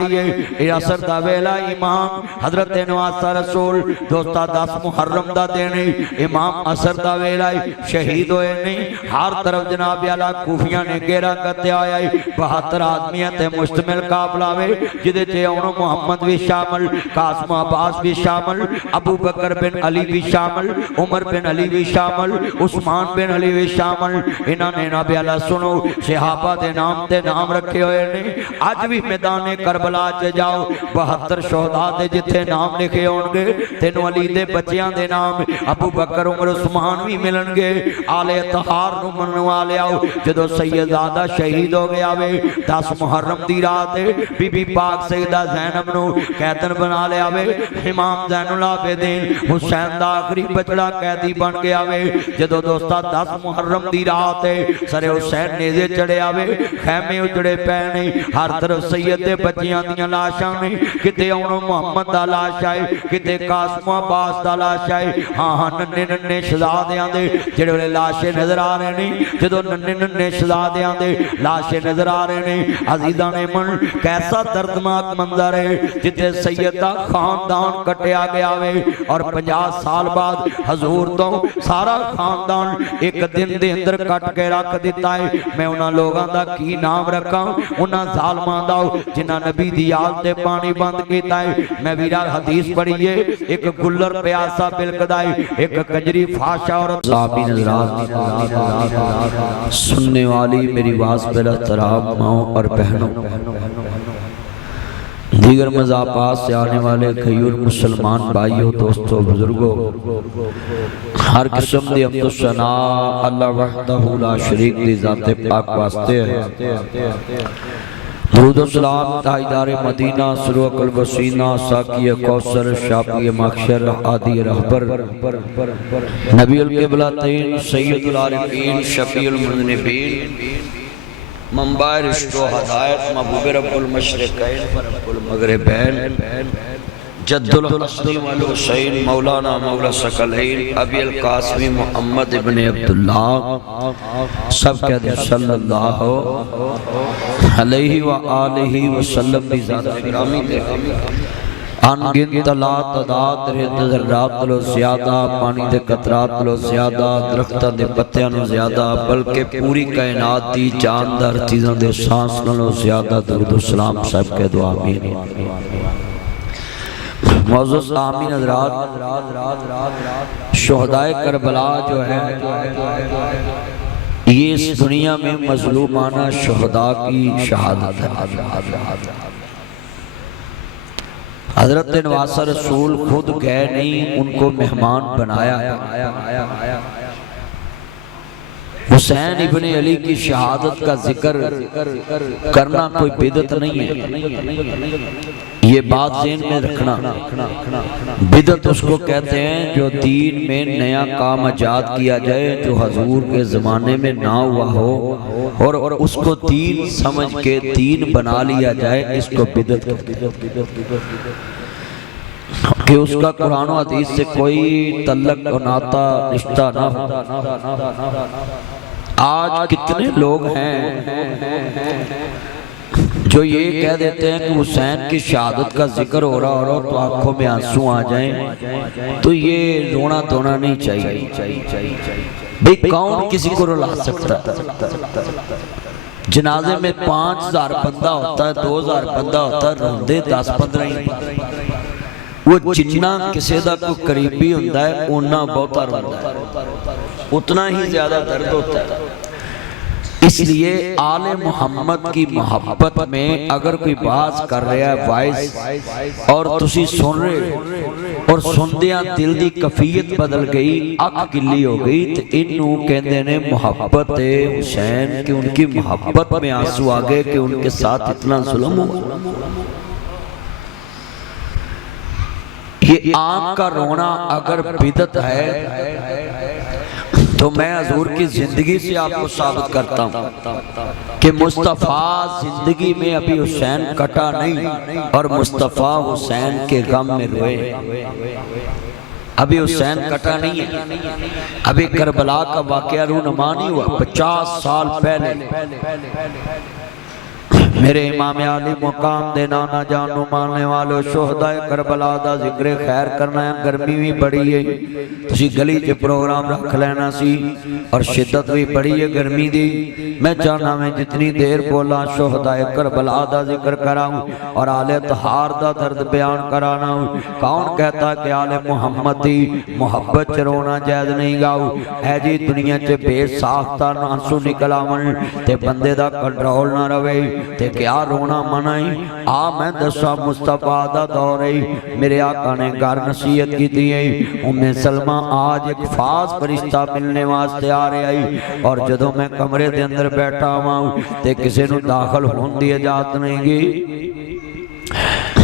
असर दा वेला इमाम हजरत नवासा रसूल दोस्ता 10 मुहर्रम दा दिन इमाम असर दा वेला शहीद होए नहीं। हर तरफ जनाब आला कूफिया ने घेरा कत्या होया 72 आदमियां ते मुश्तमिल काफला वे जिदे च उन्होंने मुहम्मद भी शामिल, कासिम अब्बास भी शामिल, अबू बकर बिन अली भी शामिल, उमर बिन अली भी शामिल, उस्मान बिन अली भी शामिल। इन्होंने जनाब आला सुनो सहाबा दे नाम ते नाम रखे हुए ने। अज भी मैदान करबला च जाओ 72 शोहदा दे जिथे नाम लिखे होंगे तेनों अली दे बच्चियां दे नाम अबू बकर उमर उस्मान भी मिलणगे। आले तहार नूं मनवा लियाओ जदों सैयदजादा शहीद हो गया वे 10 मुहर्रम दी रात बीबी पाक सैयदा ज़ैनब नूं कैदन बना लिया वे। इमाम ज़ैनुल आबिदीन हुसैन दा आखिरी बचड़ा कैदी बन गया वे। जदों दोस्ता 10 मुहर्रम दी रात सरे हुसैन नेज़े चढ़िया वे, खैमे उजड़े पे ने, हर तरफ सैयद दे बच्चियां दियां लाशां ने, किते उन्होंने मुहम्मद दा लाश आए, किते कासिम अब्बास दा लाश आए। हाँ हाँ नन्हे नन्हे शहजादियां दे जेड़े वेले लाशे नजर आ रहे ने, जदों नन्हे नन्हे शहजादियां दे लाशे नजर आ रहे ने अजीज़ां ने मन कैसा दर्दनाक मंजर है जिथे सैयद दा खानदान कटिया गया वे और 50 साल बाद हजूर तो सारा खानदान एक दिन दे अंदर कट के रख दिता है। मैं उन्हां लोगां दा की नाम रखा, उन्हां जालमां दा जिन्हां नबी दी याद ते पानी बंद कीता है। मैं वीरा हदीस पढ़ी है, एक गुल्लर प्यासा बिलकदा है, एक कजरी फाशा और सुनने वाली मेरी आवाज़ पे एहतराम माओ और बहनों, दीगर मज़ाक़ात से आने वाले खयूर मुसलमान भाइयों दोस्तों बुजुर्गों, हर किस्म दी अब्दु सना अल्लाह वहदहु ला शरीक दी ज़ाते पाक वास्ते है। दुरूद व सलाम ताजदार मदीना सुरवकल वसीना साकी कौसर शाफी महशर आदि रहबर नबीउल क़िबलतैन सय्यदुल आरिफीन शफीउल मुज़निबीन मंबा रिश्तो हदायत महबूब रब्बुल मशरिक़ैन व रब्बुल मग़रिबैन जद्दुल हसन वल हुसैन मौलाना मौला सकलैन अबील कासिम मुहम्मद इब्ने अब्दुल्लाह सब कहते सल्लल्लाहु अलैहि व आलिहि वसल्लम की ज़ात गिरामी दे अनगिनत ला तादाद ज़र्रात लो ज़्यादा, पानी दे कतरात लो ज़्यादा, दरख्तां दे पत्तियां नो ज़्यादा, बल्कि पूरी कायनात दी जानदार चीज़ां दे सांस नालों ज़्यादा दुरूद व सलाम सब कह दो आमीन। मौजूद आमीन हज़रात, शोहदाए करबला जो है ये इस दुनिया में मज़लूमाना शोहदा की शहादत है। हज़रत नवासा रसूल खुद गए नहीं, उनको मेहमान बनाया। हुसैन इब्ने अली की शहादत का जिक्र करना कोई बिदत नहीं है, ये बात ज़हन में रखना। बिदत उसको कहते हैं जो दीन में नया काम इजाद किया जाए जो हजूर के ज़माने में ना हुआ हो और उसको दीन समझ के दीन बना लिया जाए, इसको बिदत कि उसका कुरान और हदीस से कोई तल्लक और नाता रिश्ता ना हो। आज कितने लोग हैं जो ये कह देते हैं कि हुसैन की शहादत का जिक्र हो रहा हो तो आंखों में आंसू आ जाएं, तो ये रोना धोना नहीं चाहिए। भाई कौन किसी को रुला सकता? जनाजे में 5000 बंदा होता है, 2000 बंदा होता है, रोंदे 10-15 ही। वो जिन्ना किसी का कोई करीबी होता है उन्ना बहुता रोंदा है, उतना ही ज्यादा दर्द होता है। इसलिए आले मोहम्मद की मोहब्बत में अगर कोई बात कर रहा है वॉइस और तुसी सुन रहे और सुनदिया दिल की कफियत बदल गई, अख गिली हो गई, तो इनू कहते ने मोहब्बत हुसैन की। उनकी मोहब्बत में आंसू आ गए कि उनके साथ इतना जुल्म हुआ। ये आंख का रोना अगर बिदत है तो मैं हजूर की जिंदगी से आपको साबित करता हूँ कि मुस्तफ़ा जिंदगी में अभी हुसैन कटा नहीं और मुस्तफ़ा हुसैन के गम में रोए। अभी हुसैन कटा नहीं है, अभी करबला का वाकया रूनुमा नहीं हुआ। 50 साल पहले मेरे इमाम आली मुकाम दे नाना जानू मानने वालों शोहदा करबला दा जिक्र खैर करना है। गर्मी भी बड़ी है, तुसी गली च प्रोग्राम रख लेना सी और शिद्दत भी बड़ी है गर्मी दी। मैं चाहना मैं जितनी देर बोला शोहदा करबला दा जिक्र कराऊं और आले तहार दा दर्द बयान कराना। कौन कहता कि आले मुहम्मद दी मुहब्बत च रोना जायज नहीं गाओ। है जी दुनिया च बेसाख्ता आंसू निकल आवन ते बंदे दा कंट्रोल ना रवे ते क्या रोना मना ही। आ मैं दसा मुस्तफा दा दौर है, मेरे आका ने घर नसीहत की थी है। उम्मे सलमा आज एक खास फरिश्ता मिलने वास्ते आ रहा है और जदों मैं कमरे दे अंदर बैठा हुआ ते किसी नूं दाखिल होने दी इजाजत नहीं गई,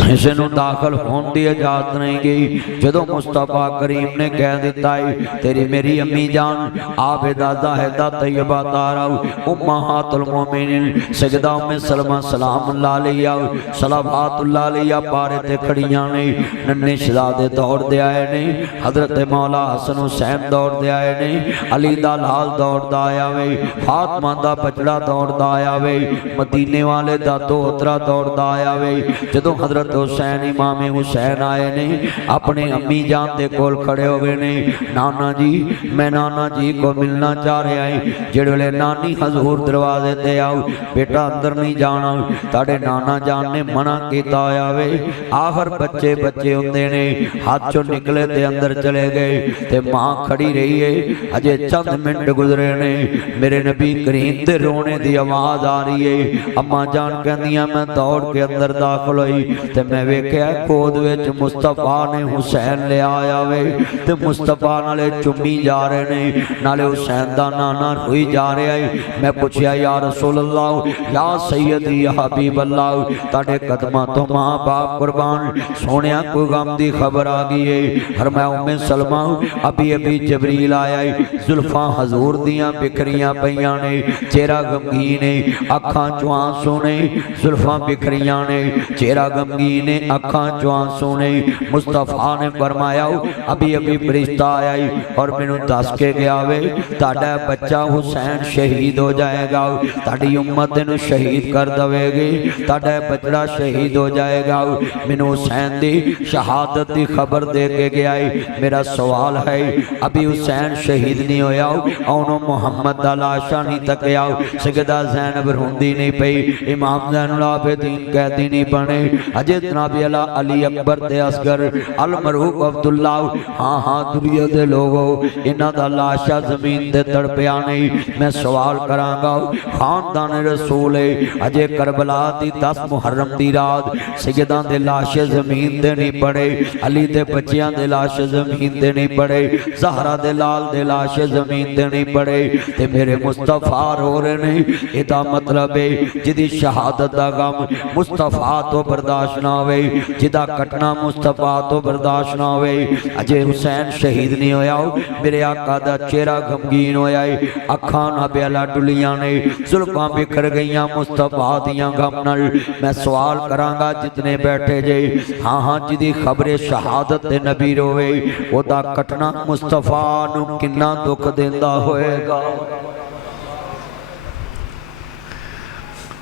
किसी नूं दाखिल होने की इजाजत नहीं गई। जदों मुस्तफा करीम ने कह दिता है तेरी मेरी अम्मी जान आबिदा ज़ाहिदा तैयबा तारा उम्महातुल मोमिनीन सजदा उम्मे सलमा सलामुल्लाह अलैहा सलावतुल्लाह अलैहा पारे ते खड़ियां ने। नन्हे शहजादे दौड़ दे आए ने, हजरत मौला हसन हुसैन दौड़ दे आए ने, अली दा लाल दौड़दा आया वे, फातिमा दा बचड़ा दौड़दा आया वे, मदीने वाले दा दोहतरा दौड़दा आया वे। जदों हजरत हुसैन इमाम हुसैन आए ने अपने अम्मी जान दे कोल खड़े हो गए ने। नाना जी मैं नाना जी को मिलना चाह रहा है। जिहड़े वेले नानी हजूर दरवाजे ते आओ बेटा अंदर नहीं जाना, ताड़े नाना जान ने मना किया होया वे। आखिर बच्चे बच्चे हुंदे ने, हाथ चों निकले ते अंदर चले गए ते मां खड़ी रही है। अजे चंद मिनट गुजरे ने मेरे नबी करीम दे रोने दी आवाज आ रही है। अम्मा जान कहंदियां मैं दौड़ के अंदर दाखिल हुई ते मैं वेख्या गोद विच मुस्तफा ने हुसैन ले आया वे ते मुस्तफा नाले चुम्मी जा रहे ने, नाले हुसैन दा नाना रोई जा रहा है। मैं पूछया या रसूल अल्लाह या सैयदी या हबीब अल्लाह ताड़े कदमां तो मां बाप कुर्बान सोनिया कोई गम दी खबर आ गई है। फरमाया उम्मे सलमा अभी अभी जबरील आया है, जुल्फां हजूर दियां बिखरियां पईयां ने, चेहरा गमगीन है, अखां चों आंसू ने, जुल्फां बिखरियां ने, चेहरा गमगीन ने, अखां चों आंसू ने। मुस्तफा ने फरमाया अभी अभी फरिश्ता आया है और मैनू दस के गया वे ताड़ा बच्चा हुसैन शहीद हो जाएगा, ताड़ी उम्मत इहनू शहीद कर देवेगी, ताड़ा बचड़ा शहीद हो जाएगा। मैनू हुसैन दी शहादत की खबर दे के गया है। मेरा सवाल है अभी हुसैन शहीद नहीं होया और मुहम्मद दा लाशा नहीं तकया। सैयदा ज़ैनब रोंदी नहीं पई, इमाम ज़ैनुल आबिदीन कहदी नहीं बने, अजे जनाब अली अकबर ते असगर अल मरूफ अब्दुल्ला हाँ हाँ दुनिया दे लोगो इन्हां दा लाशा जमीन ते तड़पिया नहीं। मैं सवाल करांगा खानदान रसूल है अजे करबला दी 10 मुहर्रम दी रात सैयदां दे लाशे जमीन ते नहीं पड़े, अली दे बच्चियां दे लाशे जमीन ते नहीं पड़े, ज़हरा दे लाल दे लाशे जमीन ते नहीं पड़े ते मेरे मुस्तफा रो रहे ने। इहदा मतलब है जिदी शहादत दा गम मुस्तफा तो बर्दाश्त ना होवे, जिदा कटना मुस्तफा तो बर्दाश्त ना होवे। अजे हुसैन शहीद नहीं होया, मेरे आका दा चेहरा गमगीन होया है, अखां ना बेला डुलियां ने, जुल्फां बिखर गईयां मुस्तफा दियां गम नाल। मैं सवाल करांगा जितने बैठे जे हाँ हाँ जिदी खबरे शहादत दे नबी रोवे ओदा कटना मुस्तफा नू किन्ना दुख देंदा होएगा।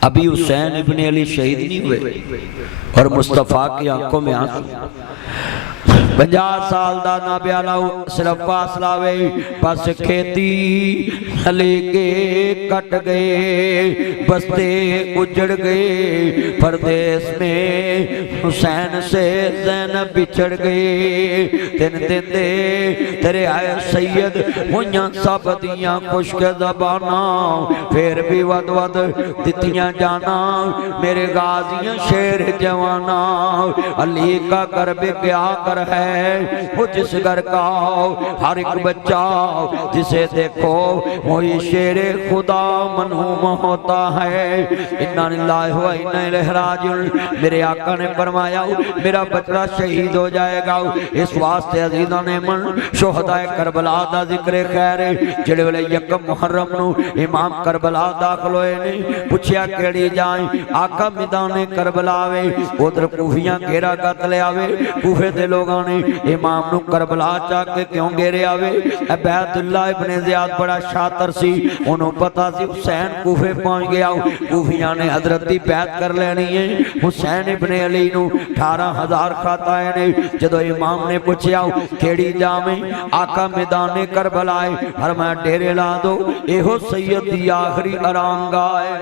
अभी हुसैन इब्ने अली शहीद नहीं हुए और मुस्तफ़ा की आंखों में आंसू। 50 साल दा ना ब्याला सिर्फ फासला वे, बस खेती लेके कट गए, बस्ते उजड़ गए, परदेश में हुसैन से ज़ैनब बिछड़ गए। दिन दिन दे तेरे आए सैयद हुइयां सब दियां खुश्क ज़बाना, फिर भी वद वद दितियां जाना मेरे गाजियां शेर जवाना। अली का गर्ब क्या कर है वो जिस घर का हर एक बच्चा जिसे देखो वही शेर खुदा मनहूम होता है। इन्ना लिल्लाहि व इन्ना इलैहि राजिऊन। मेरे आका ने फरमाया मेरा बच्चा शहीद हो जाएगा, इस वास्ते अजीज़ां ने मन शोहदाए करबला दा जिक्र खैर जेड़े वेले यकम मुहर्रम नू इमाम करबला दाखिल होए ने, पुछया केड़ी जाए, आका मैदाने करबला वे, उधर कूफियां घेरा कत लिया वे, कूफे दे लोगां ने इमाम नू करबला जाके क्यों घेरिया वे? अबैदुल्लाह इब्ने ज़ियाद बड़ा शातिर सी, उन्हों पता सी हुसैन कूफे पहुंच गया। कूफियां ने हजरत दी बैत कर लेनी है। हुसैन इब्ने अली नू 18,000 खाताए ने। जदों इमाम ने पूछया केड़ी जावे? आका मैदाने करबलाए, फरमाया डेरे ला दो, एहो सैयद दी आखिरी आरामगाह है।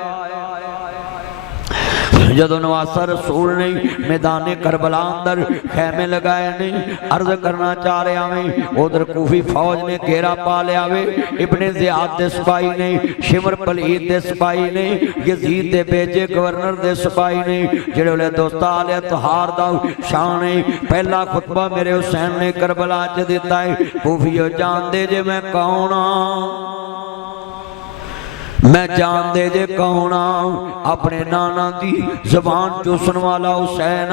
जदों नवासा रसूल ने मैदाने करबला अंदर खैमे लगाए ने, अर्ज करना चाह रहा वे, उधर कूफी फौज ने घेरा पा लिया वे। इब्ने ज़ियाद दे सिपाही ने, शिमर पलीद दे सिपाही ने, यजीद दे बेजे गवर्नर दे सिपाही ने, जेड़े वेले दोस्ता आले तहार दा शान है। पहला खुतबा मेरे हुसैन ने करबला च दिता है। कूफियो जानदे जे मैं कौन हां? मैं जान दे जे कौन अपने नाना दी जबान चूसन वाला हुसैन,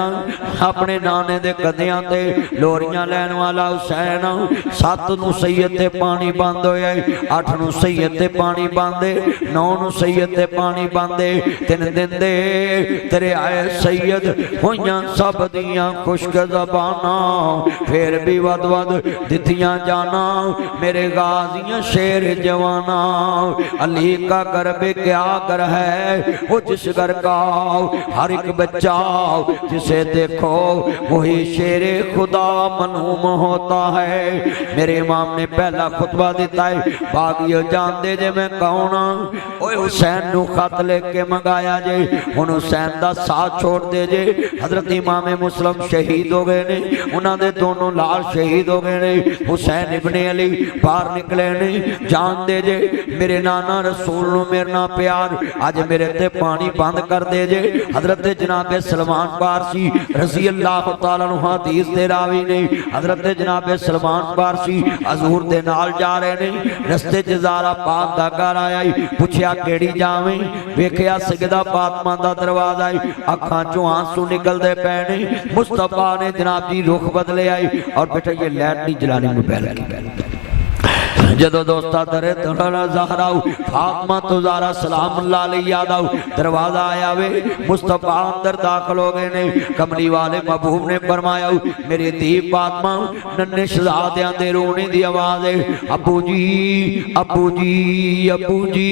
अपने नाने दे कदियां ते लोरियां लैन वाला हुसैन। 7 नू सैयद ते पानी बंद होया, 8 नू सैयद ते पानी बंद, 9 नू सैयद ते पानी बंद। 3 दिन दे तेरे आए सैयद होइयां सब दियां खुश्क ज़बाना, फिर भी वद वद दितियां जाना मेरे गाजियां शेर जवाना। अली का घर में क्या घर है वो जिस घर का हर एक बच्चा जिसे देखो वही शेरे खुदा मनूम होता है। मेरे इमाम ने पहला खुतबा दिता है। बागियो जानते जे मैं कौन ओए हुसैन नू खत लेके मंगाया जे, हुण हुसैन दा साथ छोड़ दे जे। हजरत इमाम मुस्लिम शहीद हो गए ने, उन्होंने दोनों लाल शहीद हो गए ने। हुसैन इब्ने अली बाहर निकले ने। जान दे जे मेरे नाना रसूल मेरे ना प्यार, आज मेरे ते पानी बंद कर दे जे। हजरत जनाबे सलमान फारसी रज़ी अल्लाह तआला अन्हु हदीस दे रावी ने, हजरत जनाबे सलमान फारसी हजूर दे नाल जा रहे ने। रस्ते च ज़ारा पाक दा घर आया, पूछया केड़ी जावें? वेखिया सजदा फातिमा दा दरवाजा है, अखां चों आंसू निकलदे पे ने। मुस्तफा ने जनाब जी रुख बदले आई और बेटा ये लाइट नहीं जलानी मोबाइल की। जदों दोस्ता दरे तोड़ा ज़हरा फातिमा तो ज़ारा सलाम अल्लाह अलैहि याद आओ, दरवाजा आया वे। मुस्तफा अंदर दाखिल हो गए ने। कमली वाले महबूब ने फरमाया मेरी धी फातिमा, नन्हे शहजादियां दे रोने दी आवाज़ है। अबू जी अबू जी अबू जी,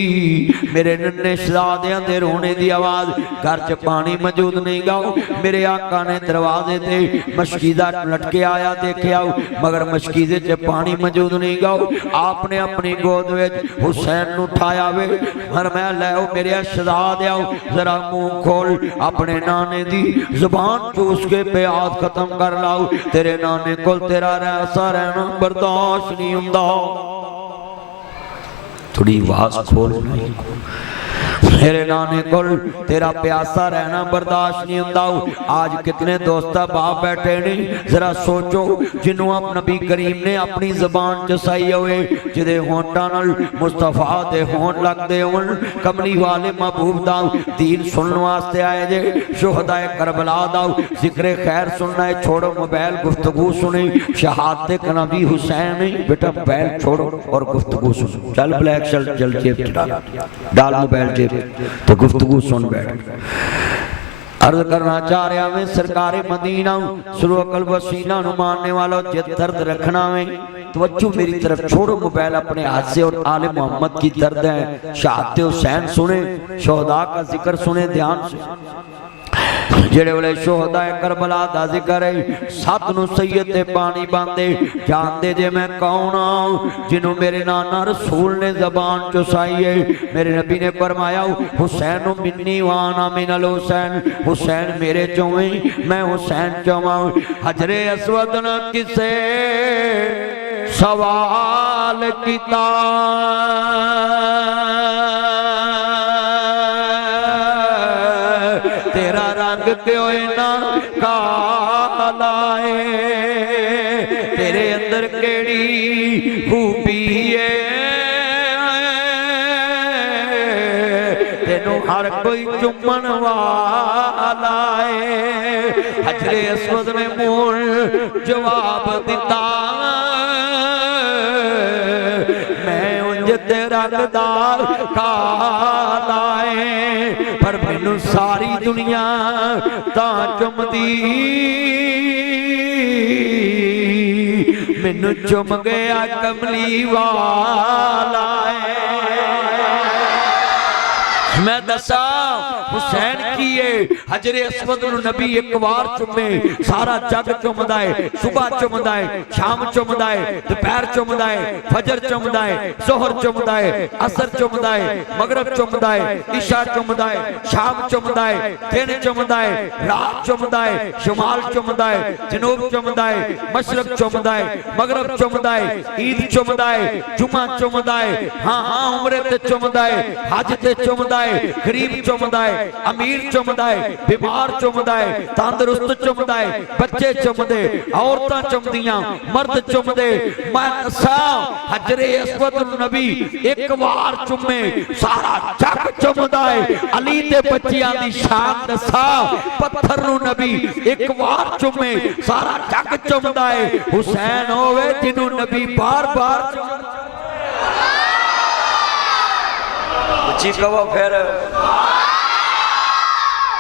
मेरे नन्हे शहजादियां दे रोने दी आवाज़। घर च पानी मौजूद नहीं गाओ। मेरे आका ने दरवाजे ते मशकीदा लटके आया देखिया, मगर मशकीदे च पानी मौजूद नहीं गाओ। आपने अपनी गोद में हुसैन नू उठाया वे, फरमाया लै मेरे शहजादे आओ जरा मुंह खोल, अपने नाने दी जुबान चूस के प्यास खत्म कर लाओ। तेरे नाने को तेरा ऐसा रहना बर्दाश्त नहीं हुंदा। थोड़ी आवाज खोल। मेरे नाने को तेरा प्यासा रहना बर्दाश्त नहीं होता। आज कितने दोस्त बाप बैठे नहीं, जरा सोचो जिन्हों आप नबी करीम ने अपनी जबान चसाई हुए, जिदे होंठा नाल मुस्तफा दे होंठ लगदे होण। कमली वाले महबूब दा दीन सुनने वास्ते आए जे। शुहदाए करबला दा जिक्र खैर सुनना है, छोड़ो मोबाइल गुफ्तगू सुने। शहादत नबी हुसैन बेटा मोबाइल छोड़ो और गुफ्तगू सुनो। चल ब्लैक शर्ट जल जेब डाल मोबाइल जेब तो गुफ्तगू सुन बैठ। अर्ज करना चाह रहा मैं सरकारे मदीना सुरवकल वसीना नु मानने वालों जिद दर्द रखना में तवज्जो मेरी तरफ छोड़ो मोबाइल अपने हाथ से और आले मोहम्मद की दर्द है। शहादत हुसैन सुने, शोहदा का जिक्र सुने ध्यान से। जेड़े वेले शोहदा करबला दा जिक्र है, 7 नू सैयद ते पानी बांधे। जानते जे मैं कौन हां? जिन्हों मेरे नाना रसूल ने जबान चुसाई है। मेरे नबी ने फरमाया हुसैन मिन्नी वाना मिनल हुसैन, हुसैन मेरे चोवे मैं हुसैन चोवा। हजरे अस्वद न किसे सवाल किता, क्यों ना काला है, तेरे अंदर केड़ी खूबी है, तेनू हर कोई चुमन वाला है। हजरे अस्वद ने मूल जवाब दिता, मैं उंज तेरा रंगदार काला है, पर मैनू सारी दुनिया ता चुमदी मैनू चुम गया कमली वाला मैं दसा हुसैन की हजरे अस्वद नबी एक बार चुमे सारा जग चुमदा है सुबह चुमदा है शाम चुमदा है दोपहर चुमदा है फजर चुमदा है जोहर चुमदा है असर चुमदा है मगरिब चुमदा है इशा चुमदा है शाम चुमदा है दिन चुमदा है रात चुमदा है शुमाल चुमदा है जनूब चुमदा है मशरक चुमदा है मगरिब चुमदा है ईद चुमदा है जुमा चुमदा है हाँ हाँ उम्रे ते चुमदा है हज ते चुमदा है गरीब चुमदा है अमीर चुमदा है बीमार चुमदा है तंदुरुस्त चुमदा है बच्चे चुमदे औरतां चुमदियां मर्द चुमदे मैं दसा हजरे अस्वद नबी एक बार चुमे सारा जग चुमदा है अली दे बच्चियां दी शान दसा पत्थर नु नबी एक बार चुमे सारा जग चुमदा है हुसैन होवे जिन्हों नबी बार बार जी कहो फिर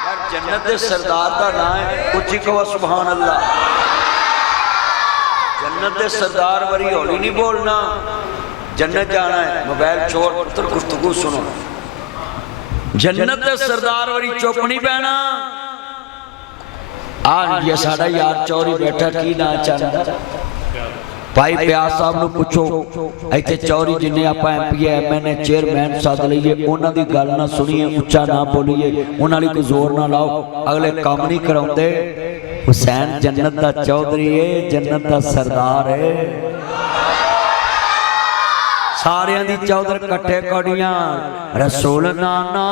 यार जन्नत दे सरदार का नाम है उची कहो सुभान अल्लाह जन्नत दे सरदार वरी हौली नहीं बोलना जन्नत जाना है मोबाइल छोड़ पुत्र गुफ्तगू सुनो जन्नत दे सरदार वरी चुप नहीं पैना आ ये साडा यार चौरी बैठा की ना चाहता भाई ब्यास साहब नूं पुछो इत्थे चौरी जिन्ने आपां MP MNA चेयरमैन सद लईए उन्हां दी गल ना सुणीए उच्चा ना बोलीए उन्हां लई कोई जोर ना लाओ अगले काम नहीं कराउंदे हुसैन जन्नत दा चौधरी है जन्नत दा सरदार है सारियां दी चौधर कट्ठे कौड़ियां रसूल नाना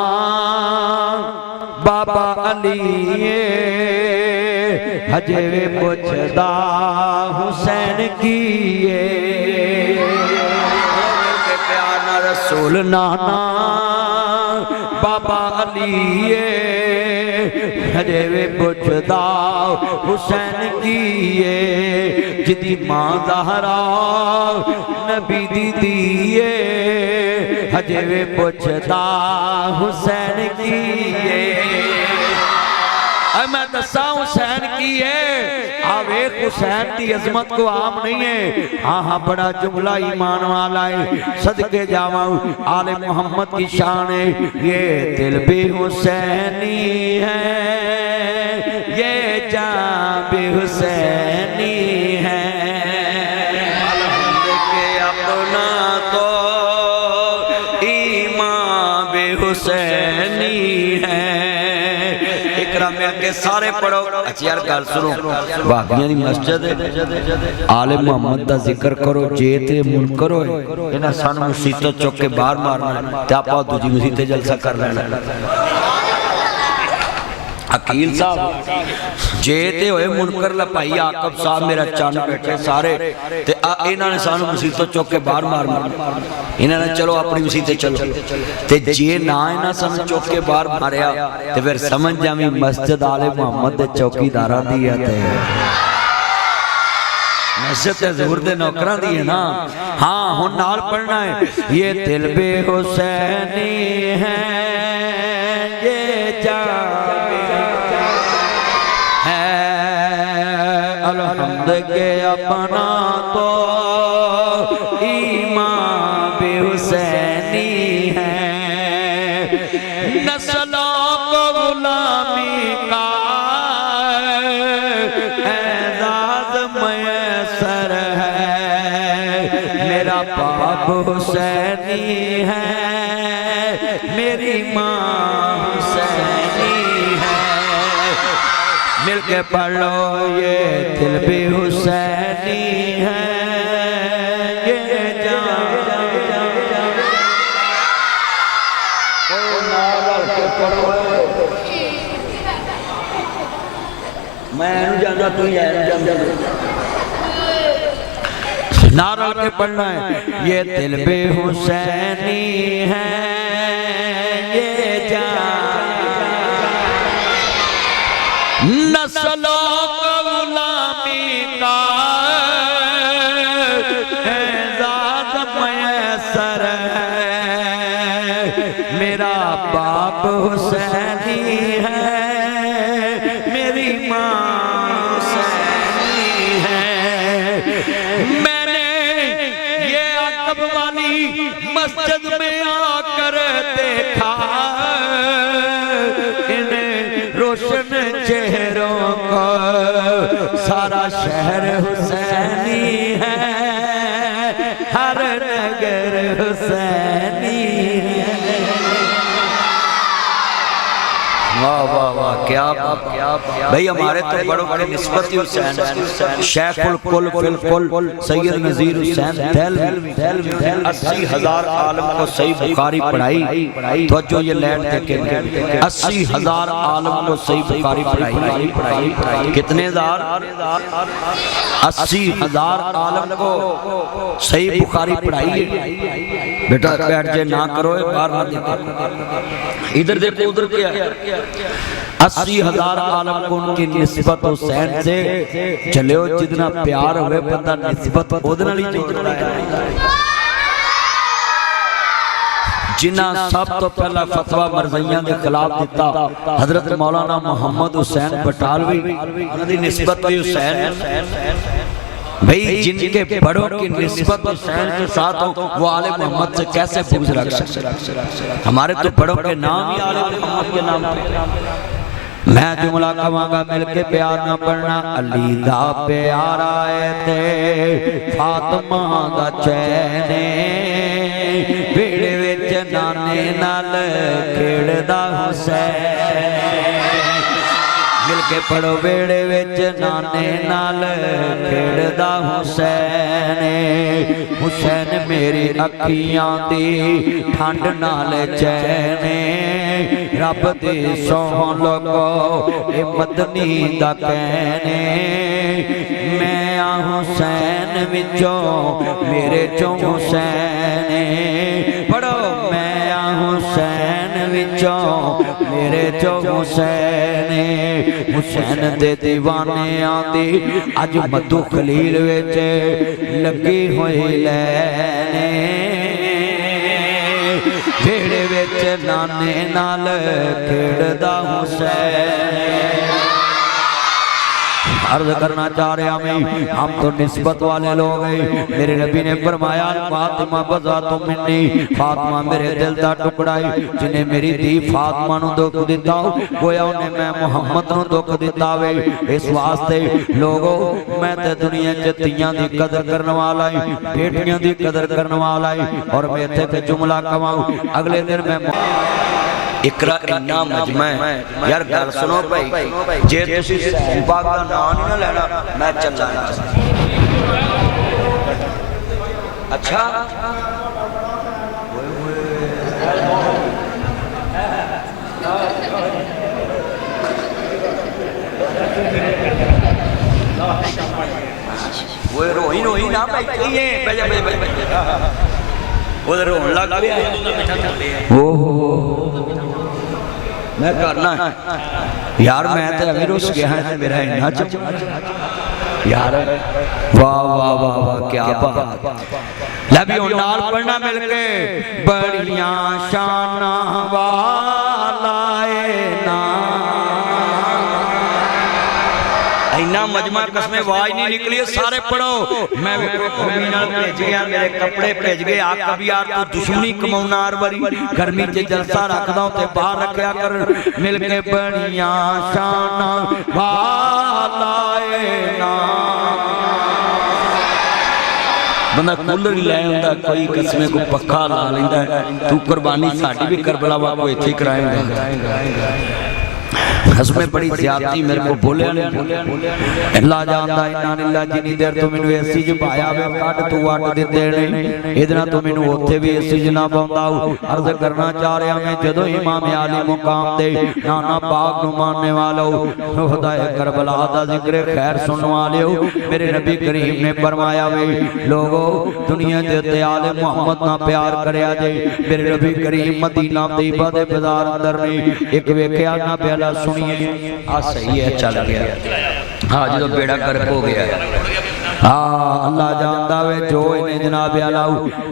बाबा अली हजे वे पुछदा हुसैन की प्यार ना रसूल नाना बाबा अली हजे वे पुछदा हुसैन की जिदी मां ज़हरा नबी दी हजे वे पुछदा हुसैन की मैं दसा हुसैन की है आवे हुसैन की अजमत को आम नहीं है हाँ हाँ बड़ा जुमला ईमान वाला है सदके जावा आले मोहम्मद की शान है ये दिल भी हुसैनी है ये जान भी हुसैनी है के अपना तो ईमान भी हुसैनी है मिल के सारे पढ़ो अच्छा यार गल सुनो भागियां दी मस्जिद आले मोहम्मद दा जिक्र करो जे ते मुनकर होए इन्हां सानू मुसीबत चुक के बाहर मारना ते आपां दूजी मुसीबत ते जलसा कर लेना अकील साहब जे ते होए मुनकर ला भाई आकब साहब मेरा चंद बैठे सारे ते इन्हां ने सानू मुसीबत चुक के बाहर मारना इन्हां ने चलो अपनी मुसीबत चलो ते जे ना इन्हां सानू चुक के बाहर मारिया ते फिर समझ जावी मस्जिद आले मोहम्मद दे चौकीदारां दी है ते मस्जिद ते ज़हूर दे नौकरां दी है ना हां हुण नाल पढ़ना है ये दिल बे हुसैनी है ये जान के अपना तो ईमान भी हुसैनी है नस्लों को गुलामी का एजाज मैसर है मेरा बाप हुसैनी है मेरी माँ हुसैनी है मिल के पढ़ लो ये दिल भी हुसैनी है ये जान मैं जाना तू नारा के पढ़ना है ये दिल भी हुसैनी है ये जान नस्लों को गुलामी का एजाज मैसर है मेरा बाप हुसैनी है मेरी माँ हुसैनी है मैं जैनब वाली मस्जिद में आकर देखा इन्हें रोशन चेहरों को, सारा शहर हुसैनी है, हर नगर हुसैनी है। वाह वाह वाह, क्या भाई, हमारे तो बड़ों बड़े निस्बत ही हुसैन, शेखुल कुल फिल कुल सैयद नजीर हुसैन देहलवी 80,000 आलम को सही बुखारी पढ़ाई। तो जो ये लैंड देखे 80,000 आलम को सही बुखारी पढ़ाई। कितने हजार? 80,000 आलम को सही बुखारी पढ़ाई। बेटा बैठ जाए ना करो, बाहर ना देखो, इधर देखो उधर क्या। 80,000 आलम को उनकी निस्बत हुसैन से चले हो, जितना प्यार हुए बंदा निस्बत ओदे नाल ही जोड़दा है। जिन्ना सब तो पहला फतवा मरज़ियां के खिलाफ दिता हजरत मौलाना मोहम्मद हुसैन बटालवी, उनकी निस्बत भी हुसैन। भाई जिनके बड़ों की निस्बत हुसैन के साथ हो वो आले मोहम्मद से कैसे बुग़्ज़ रख सकते? हमारे तो बड़ों के नाम ही आले मोहम्मद के नाम पे। मैं जुमला कहांगा मिलके प्यार ना पढ़ना। अली दा प्यारा है ते फातिमा दा चैन, बेड़े विच नाने नाल खेड़दा हुसैन। मिलके पढ़ो, बेड़े विच नाने नाल खेड़दा हुसैन। हुसैन मेरी अखियां दी ठंड नाल चैन, रब दी सौं लोगो ए मदनी दा कहने। मैं आ हुसैन विचों मेरे चों हुसैन, पढ़ो मैं आ हुसैन विचों मेरे चों हुसैन। हुसैन दे दीवाने आंदी अज मधु खलील विच लगी हुई लैने, खेड़े विच नाने नाल खेड़दा हुसैन। अर्ज करना चाह रहा मैं, हम तो निस्बत वाले लोग हैं। मेरे नबी ने फरमाया फातिमा बज़ा तो मिन्नी, फातिमा मेरे दिल दा टुकड़ा है। जिन्हें मेरी धी फातिमा नूं दुख दिता गोया उन्हें मैं मुहम्मद नूं दुख दिता वे। इस वास्ते लोगों मैं ते दुनिया च धीआं दी कदर करने वाला है, बेटियां दी कदर करने वाला है। और मैं इत्थे ते जुमला कवां, अगले दिन मैं इकरा इन्ना मजमा है यार। गल सुनो भाई, जे तुसीं हुसैन पाक दा नाम नहीं ना लेना मैं चला ना। अच्छा वो रोई रोई ना भाई, उधर रोन लग गया। ओहो मैं करना यार, मैं तो अभी रुस गया है, मेरा इन्ना चुप यार। वाह वाह वाह वाह, क्या बात। लभी नाल पढ़ना मिलके, बड़ियां शाना वाला ना। इन्ना मजमा कसमें आवाज नहीं निकली, सारे पढ़ो। मैं भेज गया, मेरे कपड़े भेज गए। आ कभी यार तू दुश्मनी कमाउना हर बारी, गर्मी च जलसा रखदा ते बाहर रखया कर। मिलके बड़ियां शाना वालाए ना। बंदा कूलर ही लै आंदा, कोई कसमें को पक्का ला लैंदा। तू कुर्बानी साडी भी करबला वा को इत्थे कराएगा। हसमें बड़ी ज्यादती मेरे को बोले अल्लाह जानदा इन्ना लिल्लाह। जिन्नी देर तू मैनू एसी च पाया वे कट तू वट दिंदे ने, इहदे नाल तू मैनू उत्थे भी एसी च ना पाउंदा। अर्ज करना चाह रहा मैं, जदों इमाम आली मुकाम ते नाना पाक नू मानने वालो, खुदाए करबला दा जिक्र खैर सुनने वालियो, मेरे नबी करीम ने फरमाया वे लोगो दुनिया दे उत्ते आले मुहम्मद ना प्यार करया जे। मेरे नबी करीम मदीना तैयबा दे बाजार अंदर ने एक वेख्या ना प्याला सुनिए आ सही है चल गया। हाँ जो बेड़ा गर्क हो गया हाँ अल्लाह जानदा वे जो इन्हें जनाब आला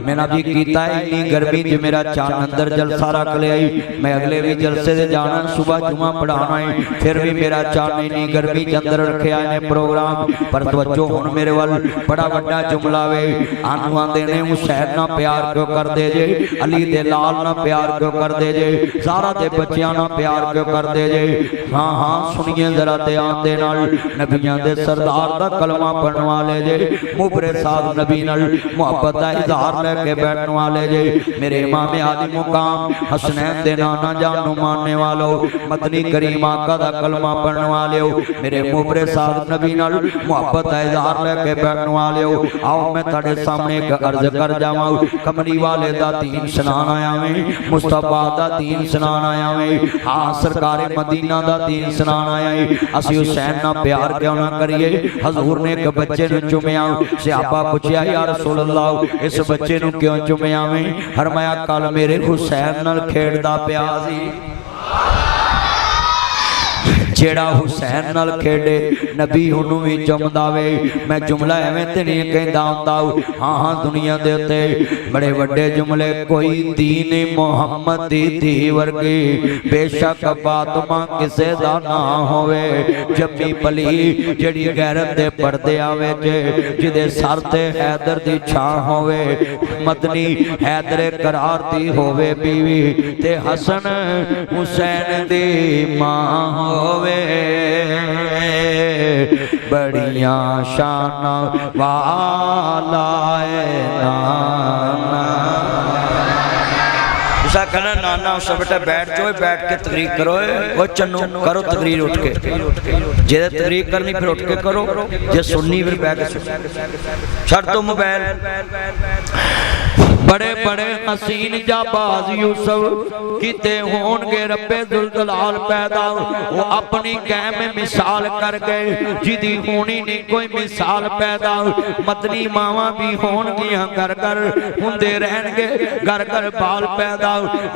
मेरा भी कीता इन्नी गर्मी च मेरा चान अंदर जलसा रख लिया मैं अगले भी जलसे से जाना सुबह जुमा पढ़ाना है फिर भी मेरा चान इन्नी गर्मी के अंदर रखे ने प्रोग्राम पर तवज्जो हुण मेरे वाल बड़ा वड्डा जुमला वे आनू आंदे ने हुसैन ना प्यार क्यों कर दे जे अली दे लाल ना प्यार क्यों कर दे जे ज़ारा दे बच्चियां ना प्यार क्यों कर दे जे हाँ हाँ सुनिए जरा ध्यान दे नाल नबियां दे सरदार दा कलमा पढ़ने वाले जे मुबरे साथ नबी नाल मोहब्बत दा इजहार लेके बैठने वाले जे मेरे इमाम आली मुकाम हसनैन दे नाना जान नु मानने वालो मदनी करीम आका दा कलमा पढ़ने वाले हो मेरे मुबरे साथ नबी नाल मोहब्बत दा इजहार लेके बैठने वाले हो आओ मैं तुहाडे सामने एक अर्ज कर जावां कमली वाले दा दीन सुनान आया मैं मुस्तफा दा दीन सुनान आया मैं हाँ सरकारे मदीना दा दीन सुनान आया है असी हुसैन ना प्यार क्यों ना करिए हजूर ने एक बच्चे नु चुमिया सहाबा पूछया या रसूल अल्लाह इस बच्चे नु क्यों चुमिया मैं फरमाया कल मेरे हुसैन नाल खेडदा पिया सी जेड़ा हुसैन नाल खेडे नबी उन्हों भी चुमदा वे मैं जुमला एवें ते नहीं कहंदा हुंदा हाँ हाँ दुनिया दे उत्ते बड़े वड्डे जुमले कोई दीन मुहम्मद दी धी वर्गी बेशक फातिमा किसे दा ना होवे जम्मी पली जेड़ी गैरत दे पर्दे आवे जे जिदे सर ते हैदर दी छां होवे मदनी हैदर करार दी होवे बीवी ते हसन हुसैन दी मां होवे बड़िया शान वाला नाना उसा कहना नाना उस बेटा बैठ जाओ बैठ के तकरीर करो वो चन्नू करो तकरीर उठ के जे तकरीर करनी फिर उठ के करो जे सुननी फिर बैठ के छड़ दो मोबाइल बड़े बड़े हसीन जाबाज यूसुफ किते होणगे रब्बे दुल जलाल पैदा वो अपनी कैम में मिसाल कर गए जिदी होनी नहीं कोई मिसाल पैदा मदनी मावा भी होणगियां घर घर हुंदे रहणगे घर घर बाल पैदा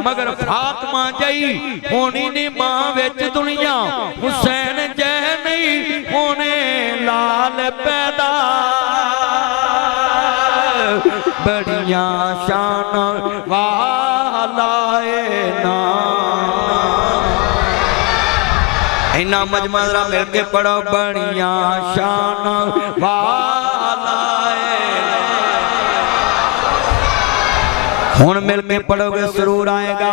मगर फातिमा जई होनी नहीं मां विच दुनिया हुसैन जै नहीं होने लाल पैदा बड़िया शान वाला इना मजमा जरा मिल के पढ़ो बड़िया शान वाला हुण मिल के पढ़ोगे जरूर आएगा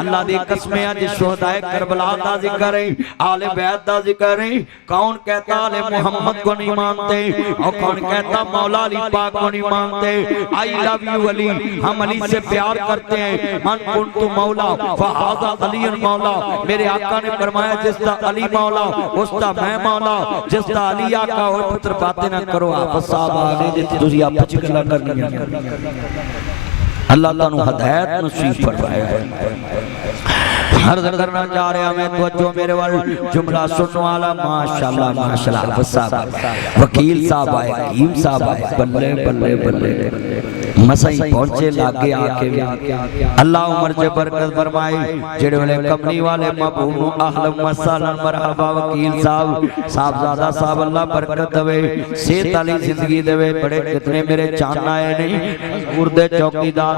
अल्लाह दी कसमें अज शोहदाए करबला दा जिक्र है आले बैत दा जिक्र है कौन कहता आले मोहम्मद को नहीं मानते और कौन कहता मौला अली पाक को नहीं मानते आई लव यू अली हम अली से प्यार करते हैं मन कुंतु मौला फहाजा अली मौला मेरे आका ने फरमाया जिसदा अली मौला उसदा मैं मौला जिसदा अली आका और पुत्र बातें ना करो आपस साहब आने जे तुसी आपस च गल्लां करनी है अल्लाह तानु हदायत नसीब फरमाए हर करना चाह रहा मैं तवज्जो मेरे वाल जुमला सुनने वाला माशाल्लाह माशाल्लाह साहब वकील साहब आए हकीम साहब आए बल्ले बल्ले बल्ले मसई पहुंचे लागे आके अल्लाह उम्र च बरकत फरमाए जेड़े वाले कमनी वाले महबूब अहलन व सहलन मरहबा वकील साहब साहबजादा साहब अल्लाह बरकत देवे सेहत वाली जिंदगी देवे बड़े कितने मेरे चान आए नहीं उर्दे चौकीदार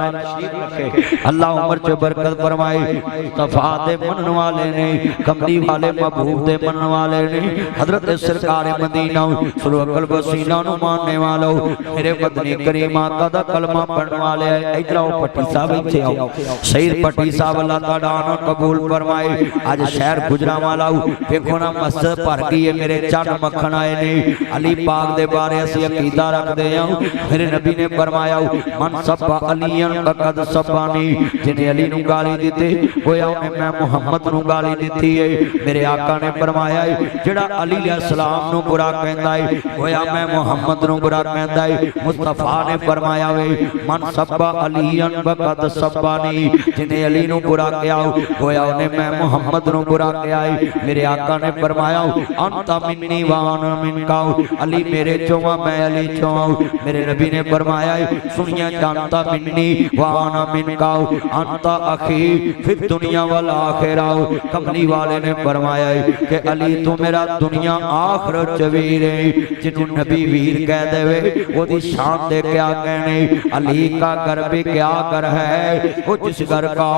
अल्लाह उम्र च बरकत फरमाए तफा दे मनन वाले ने कमली वाले महबूब दे मनन वाले ने हजरत सरकार मदीना सुरवकल बसीना नु मानने वालो मेरे मदनी करीम आका दा कलमा पढ़ने वाले इधर आओ पट्टी साहब इथे आओ शहीद पट्टी साहब अल्लाह ताला आना कबूल फरमाए आज शहर गुजरांवाला देखो ना मस्जिद भर गई है मेरे चंद मक्खन आए ने अली पाक दे बारे असि अकीदा रखदे हां मेरे नबी ने फरमाया मन सब्बा अलियन कद सब्बानी जिन्हें अली नु गाली दिते होया मैं मुहम्मद नु गाली दी है मेरे आका ने फरमाया जेड़ा अली अलैहिस्सलाम नु बुरा कहंदा है होया मैं मुहम्मद नु बुरा कहंदा है मुस्तफा ने फरमाया वे मन सब्बा अलीयन वक़द सब्बानी, जिन्हें अली नू बुरा किया गोया उन्हें मैं मुहम्मद नू बुरा किया है। मेरे आका ने फरमाया अंता मिन्नी व अना मिनका, अली मेरे चों मैं अली चों। मेरे नबी ने फरमाया सुनिया जानता मिन्नी व अना मिनका अंता अखी फिर दुनिया वल आखिरा। कमली वाले ने फरमाया कि अली तू मेरा दुनिया आखिरत च वीर है। जिन्हों नबी वीर कह देवे ओदी शान दे क्या कहने। अली का घर भी क्या घर है, वो जिस घर का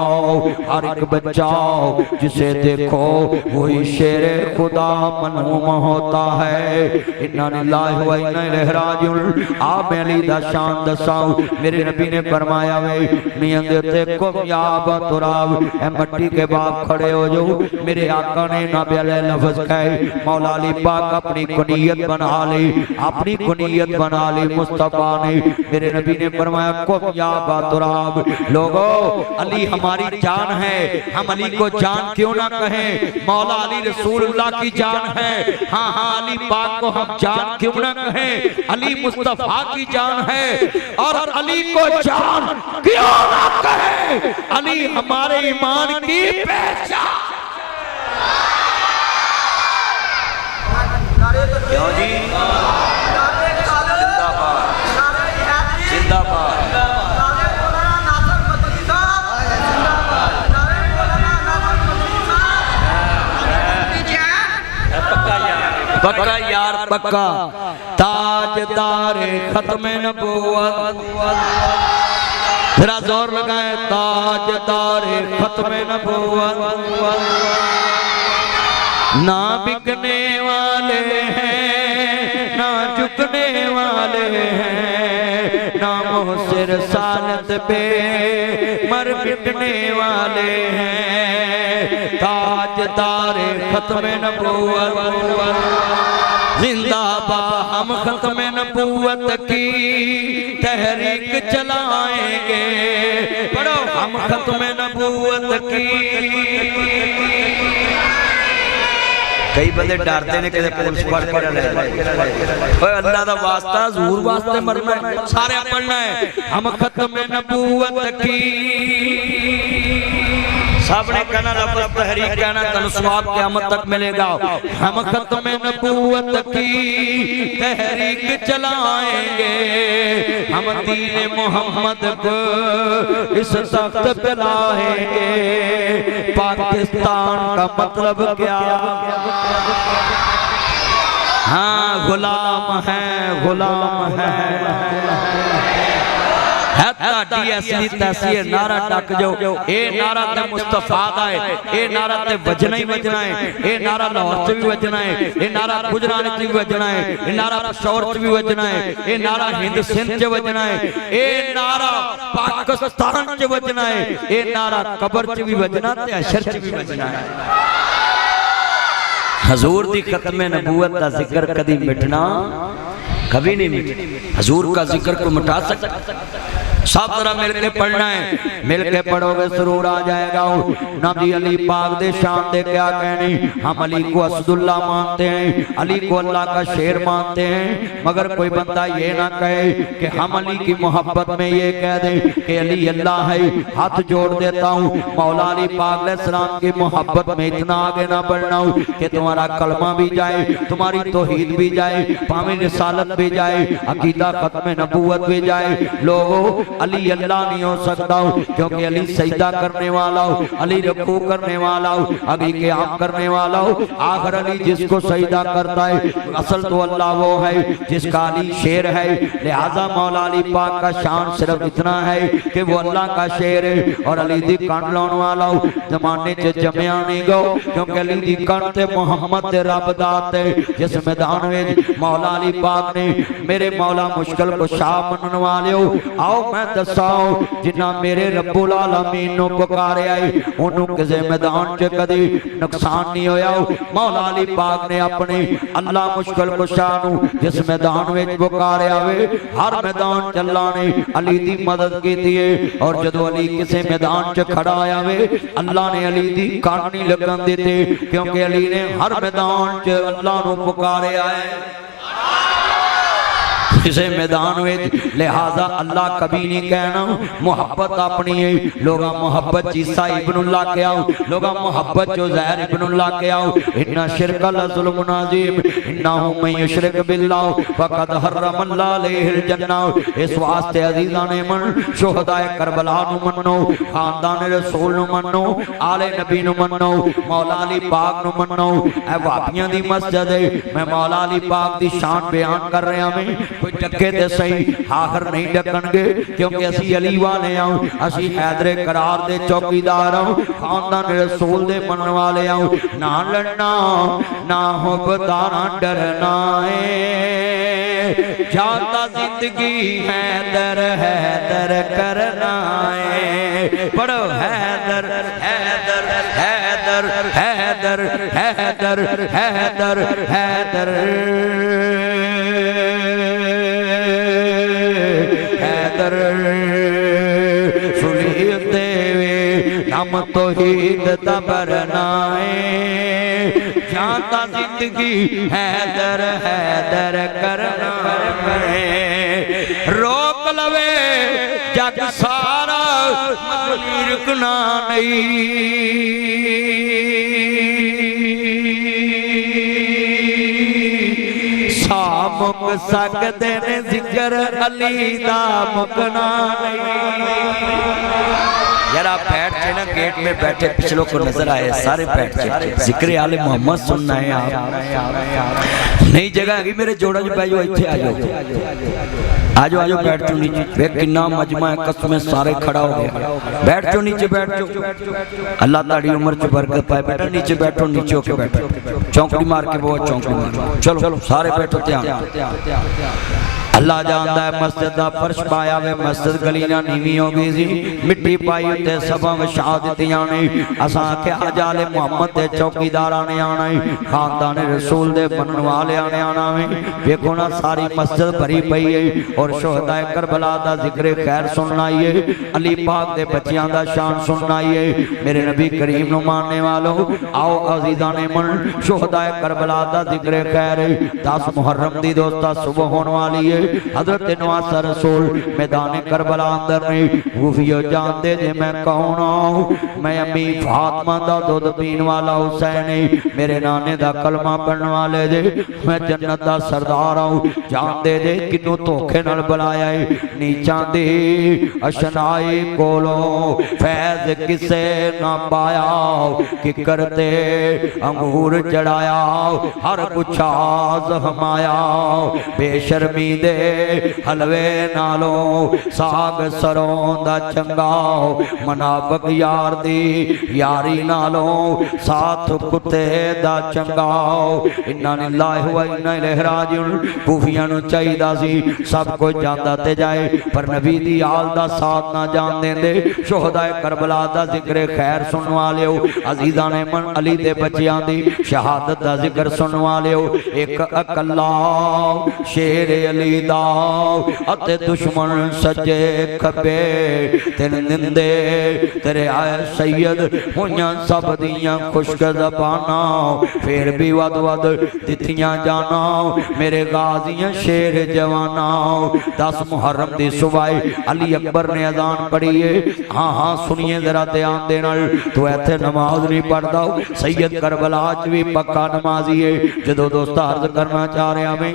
हर एक बच्चा जिसे देखो वही शेर खुदा मनूम होता है। इन्ना लिल्लाहि व इन्ना इलैहि राजिऊन। आप अली दा शान दसाओ। मेरे नबी ने फरमाया वे नियत दे ते कुम या अबा तुराब, ए मट्टी के बाप खड़े हो जाओ। मेरे आका ने ना पहले लफ्ज कहे मौला अली पाक अपनी कुनियत बना ली, अपनी कुनियत बना ली मुस्तफा ने। मेरे नबी ने फरमाया कुम या अबा तुराब, लोगो अली हमारी जान है, हम अली को जान क्यों ना कहें। मौला अली रसूलुल्लाह की जान है, हाँ हाँ अली पाक को हम जान क्यों ना कहें। अली मुस्तफा की जान है और अली को जान क्यों ना कहें। अली हमारे ईमान की पहचान। क्यों जी जिंदाबाद जिंदाबाद। पक्का यार पक्का ताजदारे खत्म नबूवत। जरा जोर लगाए ताजदारे खत्म नबूवत। ना बिकने वाले हैं ना झुकने वाले हैं, ना मुहसिर सालत पे मर मिटने वाले हैं। ताजदारे खत्म नबूवत जिंदाबाद। हम खत्म नबूवत की तहरीक चलाएंगे, पढ़ो हम खत्म नबूवत की। कई बंदे डरते ने कि पुलिस फड़ के ले ओए अल्लाह दा वास्ता हजूर वास्ते मरना है, सारे पढ़ना है हम खत्म नबूवत की। सबने कहना लफ्ज़ तहरीक कहना तन सवाब क़यामत तक मिलेगा। हम खत्म नबूवत की तहरीक चलाएंगे, हम दीन मोहम्मद को इस तख्त पे लाएंगे। पाकिस्तान का मतलब क्या, हाँ गुलाम है गुलाम है। नारा टक जो ए नारा ते मुस्तफा दा है, ए नारा ते वजना ही वजना है, ए नारा लाहौर च भी वजना है, ए नारा गुजरात च भी वजना है, ए नारा पेशावर च भी वजना है, ए नारा हिंद सिंध च वजना है, ए नारा पाकिस्तान च वजना है, ए नारा कब्र च भी वजना ते हशर च भी वजना है। हजूर दी खत्म नबूवत का जिक्र कभी मिटना कभी नहीं मिटना। हजूर का जिक्र को मिटा सकता। सब तरह मिलके पढ़ना है, मिलके पढ़ोगे जरूर आ जाएगा। नबी अली पाक दे शान दे क्या कहने। हम अली को असदुल्ला मानते हैं, अली को अल्लाह का शेर मानते हैं, मगर कोई बंदा ये ना कहे कि हम अली की मोहब्बत में ये कह दे कि अली अल्लाह है। हाथ जोड़ देता हूँ मौला अली पाक अलैहिस्सलाम की मोहब्बत में इतना आगे ना बढ़ना हो कि तुम्हारा कलमा भी जाए, तुम्हारी तौहीद भी जाए, पामी रिसालत भी जाए, अकीदा खत्म नबूवत भी जाए। लोगों अली अल्लाह नहीं हो सकता हो, क्योंकि अली सजदा करने वाला हो, अली रुकू करने वाला हो, अली क़याम करने वाला हो। आखिर अली जिसको सजदा करता है असल तो अल्लाह वो है जिसका अली शेर है। लिहाजा मौला अली पाक का शान सिर्फ इतना है कि वो अल्लाह का शेर है और अली दी कण लाने वाला हो। जमाने च जमया नहीं गो, क्योंकि अली दी कण ते मोहम्मद दे रब दात है। जिस मैदान में मौला अली पाक ने मेरे मौला मुश्किल को शाह मनन वाले हो, आओ मैं दसाओ जिन्ना मेरे रब्बुल आलमीन नु पुकारिया है ओनू किसी मैदान च कदी नुकसान नहीं होया। मौला अली पाक ने अपने अल्लाह मुश्किल कुशा नु जिस मैदान में पुकारिया वे हर मैदान च अल्लाह ने अली दी मदद की है। और जदों अली किसी मैदान च खड़ा आया वे अल्लाह ने अली दी कण नहीं लगन दिते, क्योंकि अली ने हर मैदान च अल्लाह नु पुकारिया है। किसी मैदान में, लिहाजा अल्लाह कभी नहीं कहना मुहब्बत अपनी है। लोग मुहब्बत ईसा इब्नुल्लाह के आओ, लोग मुहब्बत उज़ैर इब्नुल्लाह के आओ। इन्ना शिरक लज़ुल्मुन अज़ीम इन्नहु मन युशरिक बिल्लाह फ़क़द हर्रमल्लाहु अलैहिल जन्नह। इस वास्ते अज़ीज़ान मन शुहदाए करबला नु मन्नो, खानदान रसूल नु मन्नो, आले नबी नु मन्नो, मौला अली पाक नु मन्नो। ए वापियां दी मस्जिद है, मैं मौला अली पाक दी शान बयान कर रहा मैं। कोई डके ते सही, आखिर नहीं डकणगे क्योंकि असी अली वाले आओ, असी हैदरे करार दे चौकीदार आओ, खानदान रसूल दे मनन वाले आओ। ना लड़ना ना हुब्बदारा डरना है, जाता जिंदगी हैदर हैदर करना है। पढ़ो हैदर हैदर हैदर हैदर हैदर हैदर हैदर हैदर सुनीते वे हम तौहीद दा बरना है, जाता जिंदगी हैदर हैदर करना है। रोक लवे जग सारा मजबूर रुकना नहीं, मुक सकते ने जिक्र अली दा मुकना नहीं। यार आप बैठ के ना गेट में बैठे पिछलों को नजर आए, सारे बैठ के जिक्र आले मोहम्मद सुनना है। आप नई जगह है मेरे जोड़ा जो बैठो, इत्थे आ जाओ आ जाओ आ जाओ, बैठ जाओ नीचे। वे कितना मजमा है, कसम सारे खड़ा हो गया। बैठ जाओ नीचे, बैठ जाओ, अल्लाह ताड़ी उम्र च बरकत पाए। बेटा नीचे बैठो, नीचे होके बैठो, चौंकड़ी मार के बहुत चौंकड़ी मार। चलो सारे बैठो, ध्यान। अल्लाह जानता है मस्जिद का फर्श पाया वे, मस्जिद गलियां नीवी हो गई सी, मिट्टी पाई उत्ते सभा विछा दित्तियां ने। असां आख्या जाले मुहम्मद दे चौकीदारां ने आना है, खानदान रसूल दे बनन वालियां ने आना है। देखो ना सारी मस्जिद भरी पई है और शुहदाए करबला दा जिक्र खैर सुनना है, अली पाक दे बच्चियां दा शान सुनना है। मेरे नबी करीम नु मानने वालों, आओ अजीजान मन शुहदाए करबला दा जिक्र खैर 10 मुहर्रम दी दोस्ता सुबह होने वाली है। हजरत नवासा रसूल मैदान करबला अंदर ने खूफिया जानते जे मैं कौन हूं, मैं अम्मी फातिमा दा दूध पीन वाला हुसैन है, मेरे नाने दा कलमा पढ़ने वाले जे, मैं जन्नत दा सरदार हूं। जानते जे किन्नू धोखे नाल बुलाया है, नीचां दी अशनाई कोलो फैज किसे ना पाया, कि करते अंगूर चढ़ाया हर गुच्छा जहमाया, बेशर्मी दे हलवे नालों साग सरों दा चंगा, मनाफक यार दी यारी नालों साथ कुत्ते दा चंगा। इन्ना लिल्लाहि व इन्ना इलैहि राजिऊन। कूफियां नूं चाहीदा सी सब कुछ जानदा ते जाए, पर नबी दी आल दा साथ ना जान देंदे। शुहदाए करबला दा जिक्र खैर सुनन वालिओ, अजीज़ान मन अली दे बच्चियां दी शहादत दा जिक्र सुनन वालिओ, एक अकल्ला शेर अली दा अते दुश्मन सज्जे खबे तेन निंदे तेरे आए सैयद होइयां सब दियां खुश्क ज़बाना, फिर भी वद वद दित्तियां जाना मेरे गाजियां शेर जवाना। 10 मुहर्रम दी सुबह अली अकबर ने अजान पढ़ी है। हाँ हाँ सुनिए जरा ध्यान दे नाल, तू इत्थे नमाज नहीं पढ़दा, सैयद करबला च भी पक्का नमाजी है। जदों दोस्त अर्ज करना चाह रहा मैं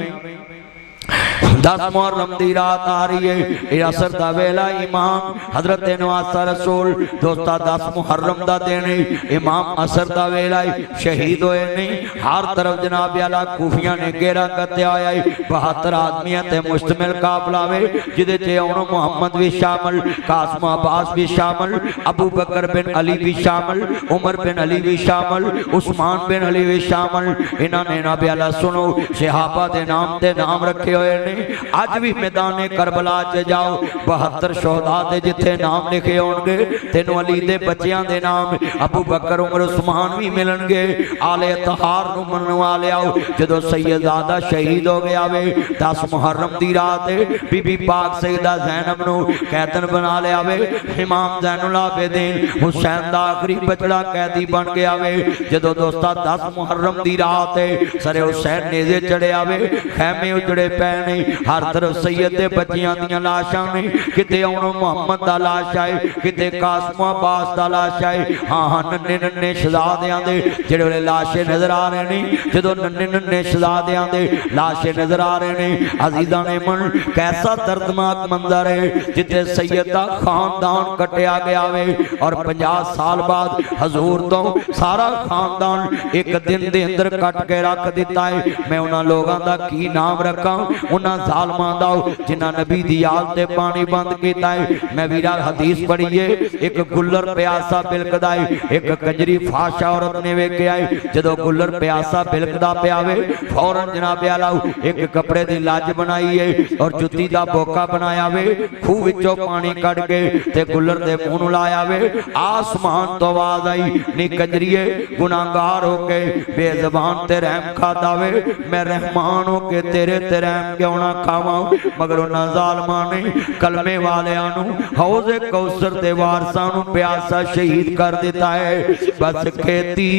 10 मुहर्रम दी रात आ रही है, ये असर दा वेला, इमाम हजरत नवासा रसूल दोस्ता 10 मुहर्रम दा दिन है, इमाम असर दा वेला शहीद होए नहीं। हर तरफ जनाब आला कूफियां ने घेरा कत्या होया है। 72 आदमियां ते मुश्तमिल काफला वे, जिदे च उन्हों मुहम्मद भी शामिल, कासिम अब्बास भी शामिल, अबू बकर बिन अली भी शामिल, उमर बिन अली भी शामिल, उस्मान बिन अली भी शामिल। इन्होंने नबी आला सुनो सहाबा दे नाम ते नाम रखे हुए ने। अज भी मैदान करबला च जाओ, 72 शोहदा दे जिथे नाम लिखे होंगे, तेनों अली दे बच्चियां दे नाम अबू बकर उमर उस्मान भी मिलणगे। आले तहार नूं मनण वाले आओ, जदों सैयदादा शहीद हो गया वे 10 मुहर्रम दी रात बीबी पाक सैयदा ज़ैनब नूं कैदन बना लिया वे। इमाम ज़ैनुल आबिदीन हुसैन दा आखिरी बचड़ा कैदी बन गया वे। जदों दोस्ता 10 मुहर्रम दी रात सरे हुसैन नेज़े चढ़िया वे, खैमे उजड़े पे ने, हर तरफ सैयद दे बच्चियां दियां लाशां ने, किते आउण मुहम्मद दा लाश आए, किते कासम अब्बास दा लाश आए। हाँ हाँ नन्हे नन्हे शहजादियां दे जेड़े वेले लाशे नजर आ रहे ने, जदों नन्हे नन्हे शहजादियां दे लाशे नजर आ रहे ने, अजीज़ां ने मन कैसा दर्दनाक मंजर है जिथे सैयद दा खानदान कटिया गया वे और 50 साल बाद हजूर तो सारा खानदान एक दिन दे अंदर कट के रख दिता है। मैं उन्हां लोगां दा की नाम रखा, उन्हां जालमां दा जिन्हां नबी दी याद ते पानी बंद कीता है। मैं वीरा हदीस पढ़ीए, एक गुल्लर प्यासा बिलकदा है, एक कंजरी फाशा औरत ने वेख्या है। जदों गुल्लर प्यासा बिलकदा पिया वे फौरन जनाब आला एक कपड़े दी लज बनाई है और जुत्ती दा बोका बनाया वे, खूह विचों पानी कढ के ते गुल्लर दे मुंह नूं लाया वे। आसमान तो आवाज आई, नी कंजरीए गुनाहगार हो के बेज़बान ते रहम खाता वे, मैं रहमान हो के तेरे ते रहम क्यों ना खावां। मगर उन्हां ज़ालमां ने कलमे वालियां नूं हौज़े कौसर दे वारसां नूं प्यासा शहीद कर दिता है। बस खेती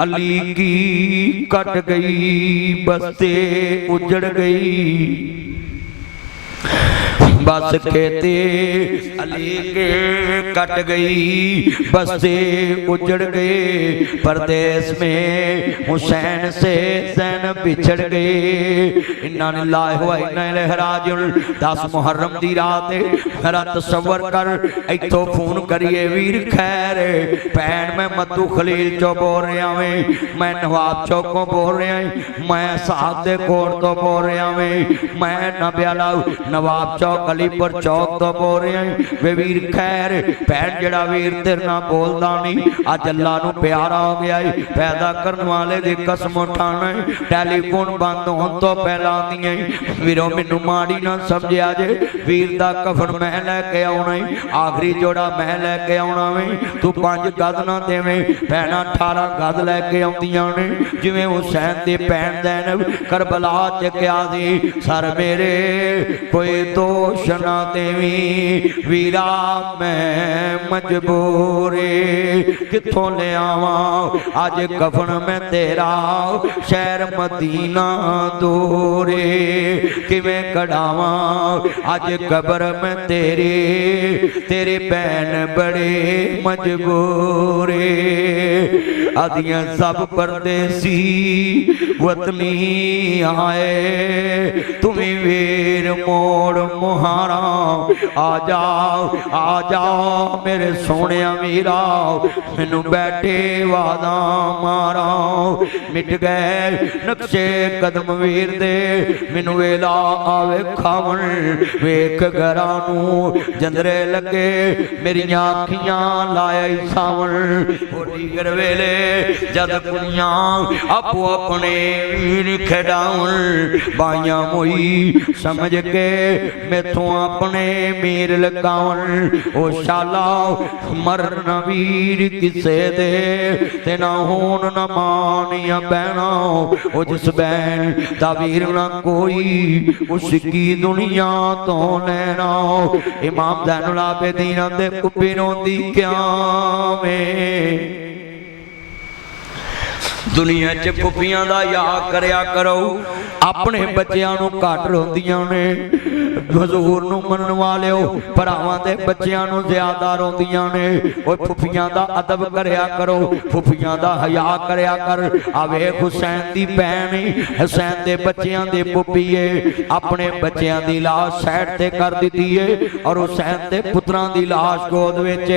अली की कट गई, बस्ते उजड़ गई, बस खेती अली के कट गई, बस्ते उजड़ गए। परदेश में हुसैन से सैन बिछड़ गए। इन्ना लिल्लाहि व इन्ना इलैहि राजिऊन। 10 मुहर्रम दी रात है, मेरा तसव्वुर कर, इत्थों फोन करिए वीर खैर भैन मैं मधु खलील चो बोल रहा वे, मैं नवाब चौकों बोल रहा, मैं साहब दे कोट तो बोल रहा वे, मैं नबियाला नवाब चौक अलीपुर चौक तो बोल रहे हैं। वे वीर खैर भैन जड़ा वीर तेरे ना बोलदा नहीं, अज अल्लाह नूं प्यारा हो गया है, पैदा करने वाले दी कसम उठाना है। टेलीफोन बंद होने तो पहला आंदियां वीरों मैनू माड़ी ना समझिया जे, वीर दा कफन मैं लैके आउणा है, आखिरी जोड़ा मैं लैके आउणा वे, तू 5 गज ना देवें। भैनां 18 गज लैके आउंदियां ने, जिवें हुसैन दी भैन ज़ैनब करबला च क्या सी, सर मेरे कोई दोष ना देवी वीरा मैं मजबूरे, किथों ले आवा आज कफन में तेरा शहर मदीना दूरे, किवें कढ़ावा आज कब्र में तेरी बहन बड़े मजबूरे। आदियां सब परदेसी वतनी आए, तुम्हें वीर मोड़ मुहारा आ जाओ मेरे सोने वीरा, मैनू बैठे वादा मारा। मिट गए नक्शे कदम वीर दे, मैनू वेला आवे खावन, वेख घरां नूं जंदरे लगे मेरियां अखियां लाए सावन। ओडी वेले जद कुड़ियां आपो अपने वीर खिडाउन, बाइयां मोई समझ के मैथों अपने मीर लगावन। ओ शाला मरन वीर किसे दे, ते ना होन ना मानिया बहना, ओ जिस बहन दा वीर ना कोई उसकी दुनिया तो लेना। इमाम ज़ैनुल आबिदीन दे कुब्बी रोंदी क्या में, दुनिया च फुफियां दा याद करया करो, अपने बच्चों नूं घट रोंदियां ने। हजूर नूं मनन वालिओ भरावां दे बच्चों नूं ज्यादा रोंदियां ने। ओए फुफियां दा अदब करया करो, फुफियां दा हया करया कर। आवे हुसैन दी भैन हुसैन दे बच्चों दी पुप्पी है, अपने बच्चों दी लाश साइड ते कर दित्ती है और हुसैन दे पुत्रां दी लाश गोद विच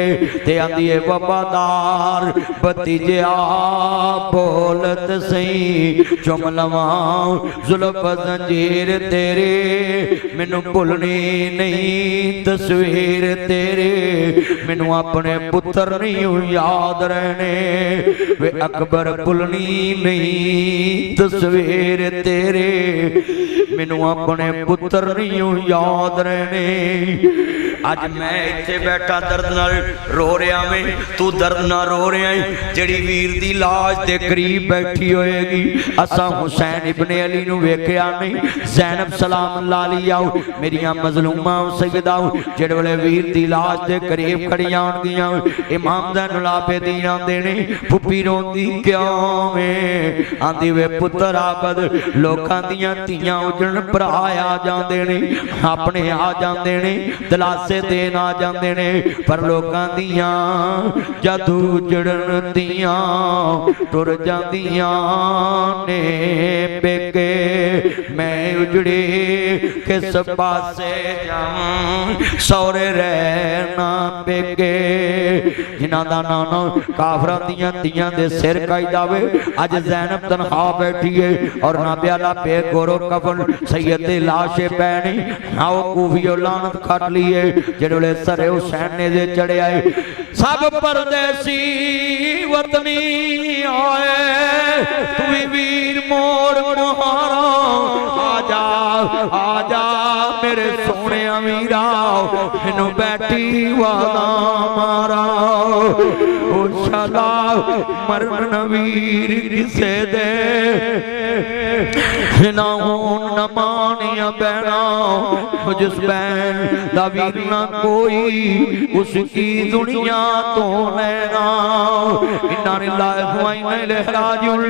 ते आंदी है वफादार भतीजिया बोलत सही, चुम लवां जुल्फ जंजीर तेरे, मैनू भुलनी नहीं तस्वीर तेरे, मैनू अपने पुत्र नहीं याद रहने, वे अकबर भुलनी नहीं तस्वीर तेरे, मैनू अपने पुत्र नहीं याद रहने। अज मैं इत्थे बैठा दर्द नाल रो रहा मैं, तू दर्द ना रो रहा है। जिहड़ी वीर दी लाश दे करीब बैठी होएगी, असा हुसैन इब्ने अली नूं वेखिया नहीं, ज़ैनब सलाम अल्लाह अलैहा मेरियां मज़लूमां सैयदाओ जिहड़े वेले वीर दी लाश दे करीब खड़ियां होणगियां, इमाम ज़ैनुल आबिदीन आंदे ने फुप्पी रोंदी क्यों वे, आंदी वे पुत्तर आबद लोकां दियां धीआं उजड़न भरा आ जांदे ने, अपने आ जांदे ने, दलासे देन आ जांदे ने, पर लोकां दियां जदू उजड़न धीआं टुर जांदियां ने पेके, मैं उजड़े किस पासे जावां सौरे रहना पेके। जिन्हां दा नाना काफरां दियां धीआं दे सिर काई जावे, अज ज़ैनब तनहा बैठी है और ना प्याला पे गोरो कफन सैयद दे लाशे पैनी, आओ कूफियो लानत खट लिए जिहड़े वेले सरे हुसैन ने दे चढ़े आए। सब परदेसी वतनी आए, तू वीर मोड़ मुहारा, आजा आजा मेरे सोने अमीरा, मैनू बैठी वादा मारा, ओ शाला मरन वीर किसे दे ना न मानिया बैना, जिस बैन दा वीर ना कोई उसकी दुनिया तो लेना। इन्ना लिल्लाहि व इन्ना इलैहि राजिऊन।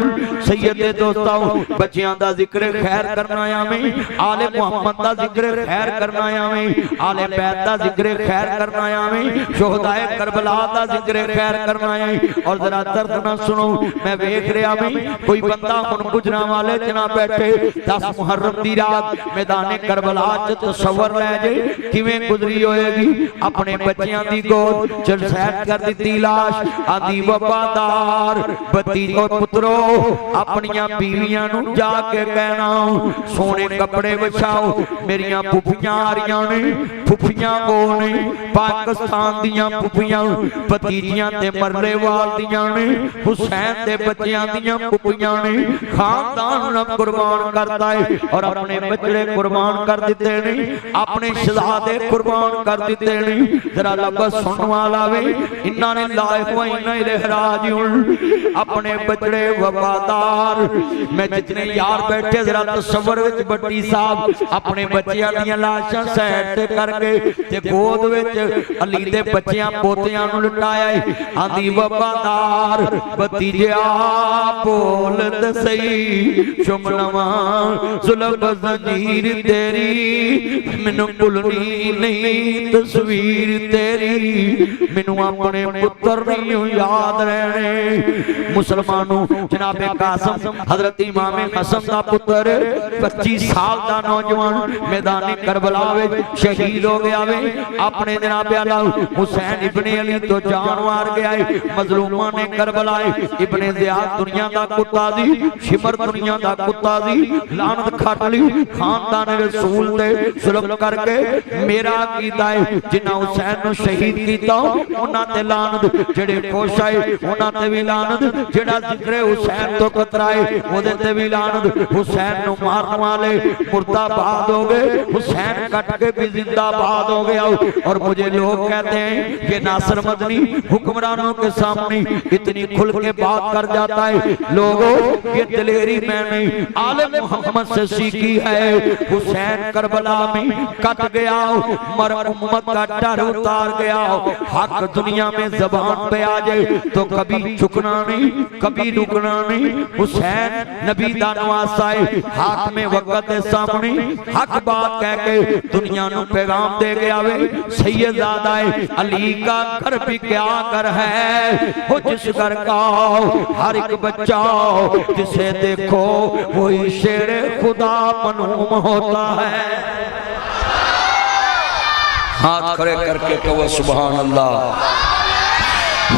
सैयद दोस्ताओ बच्चियां दा जिक्र खैर करना आया मैं, आले मुहम्मद दा जिक्र खैर करना आया मैं, आले बैत दा जिक्र खैर करना आया मैं, शुहदाए करबला दा जिक्र खैर करना आया। और जरा दर्द ना सुनो, मैं वेख रहा मैं कोई बंदा हुण गुजरां वाले जना बैठे 10 मुहर्रम दी रात मैदाने करबला च तसव्वुर लै जे किवें गुजरी होएगी। अपने बच्चियां दी गोद च सैर कर दी लाश, आदि वफादार भतीजो पुत्रो अपनियां बीवियां नूं जाके कहना सोने कपड़े विछाओ, मेरियां फुफियां आ रहियां ने, फुफियां को ने पाकिस्तान दियां फुफियां भतीजियां ते मरले वाल दियां ने, हुसैन दे बच्चियां दियां फुफियां ने, खानदान न कुर्बान करता है और अपने बच्चे कुर्बान कर दिते ने, अपने शहजादे कुर्बान कर दिते ने। जरा लफ्ज़ सुनने वाला वे इन्ना ने लाइफ व इन्ना इलैहि राजिऊन। अपने बच्चे वफादार मैं जितने यार बैठे जरा तसव्वुर विच बट्टी साहब अपने बच्चियां दियां लाशां सैड ते करके ते गोद विच अली दे बच्चियां पोतियां नूं लुटाया है। आंदी वफादार भतीजा बोल ते सही चुमलवा जुल्फ ज़ंजीर तेरी, मैनू भुलनी नहीं तस्वीर तेरी, मैनू अपने पुत्र नहीं याद रहने। मुसलमानों जनाबे कासिम हजरत इमाम हसन दा पुत्र 25 साल दा नौजवान मैदान करबला विच शहीद हो गया वे। अपने जनाबे आला हुसैन इब्ने अली तो जान मार गया है। मजलूमा ने करबला इब्ने ज़ियाद दुनिया दा कुत्ता दी, शिमर दुनिया दा कुत्ता दी लानत खट ली। खानदान रसूल दे जुल्म करके मेरा कीता है जिन्ना हुसैन नूं शहीद कीता उन्हां ते लानत, जेड़े खुश आए उन्हां ते भी लानत, जेड़ा जिक्र हुसैन तो कतराए ओदे ते भी लानत। हुसैन नूं मारने वाले मुर्दाबाद हो गए, हुसैन कट के भी जिंदाबाद हो गया। और मुझे लोग कहते हैं कि नासिर मदनी हुक्मरानों के सामने इतनी खुल के बात कर जाता है। लोगों ये दिलेरी मैंने आले मोहम्मद से सीखी है। हुसैन करबला में कट गया, मर उम्मत का डर उतार गया। हक दुनिया में जबान पे आ जाए तो कभी झुकना नहीं, कभी रुकना नहीं। हुसैन नबी दा नवासा है, हाथ में वक्त के सामने हक बात कह के दुनिया नूं पैगाम दे गया वे। सैयदजादा है अली का घर भी क्या कर है, वो जिस घर का हर एक बच्चा जिसे देखो वही शेर खुदा मनूम होता है। हाथ खड़े करके कहो सुभान अल्लाह।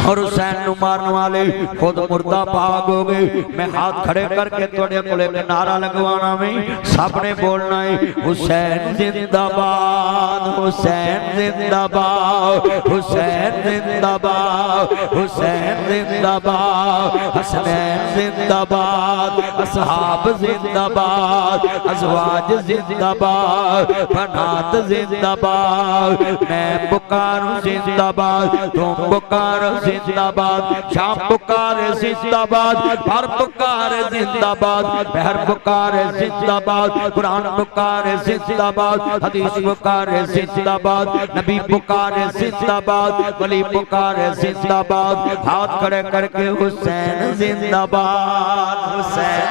और हुसैन नु मारने वाले खुद मुर्दा भाग हो गए। मैं हाथ खड़े करके थोड़े कोले में नारा लगवाना में सबने बोलना है हुसैन जिंदाबाद, हुसैन जिंदाबाद, हुसैन जिंदाबाद, हुसैन जिंदाबाद, हसनैन जिंदाबाद, असहाब जिंदाबाद, अज़वाज जिंदाबाद, बनात जिंदाबाद। मैं पुकारूं जिंदाबाद, तुम पुकारो जिंदाबाद, शाम पुकारे जिंदाबाद, भर पुकारे जिंदाबाद, बहर पुकारे जिंदाबाद, कुरान पुकारे जिंदाबाद, हदीस पुकारे जिंदाबाद, नबी पुकारे जिंदाबाद, वली पुकारे जिंदाबाद। हाथ खड़े करके हुसैन जिंदाबाद, हुसैन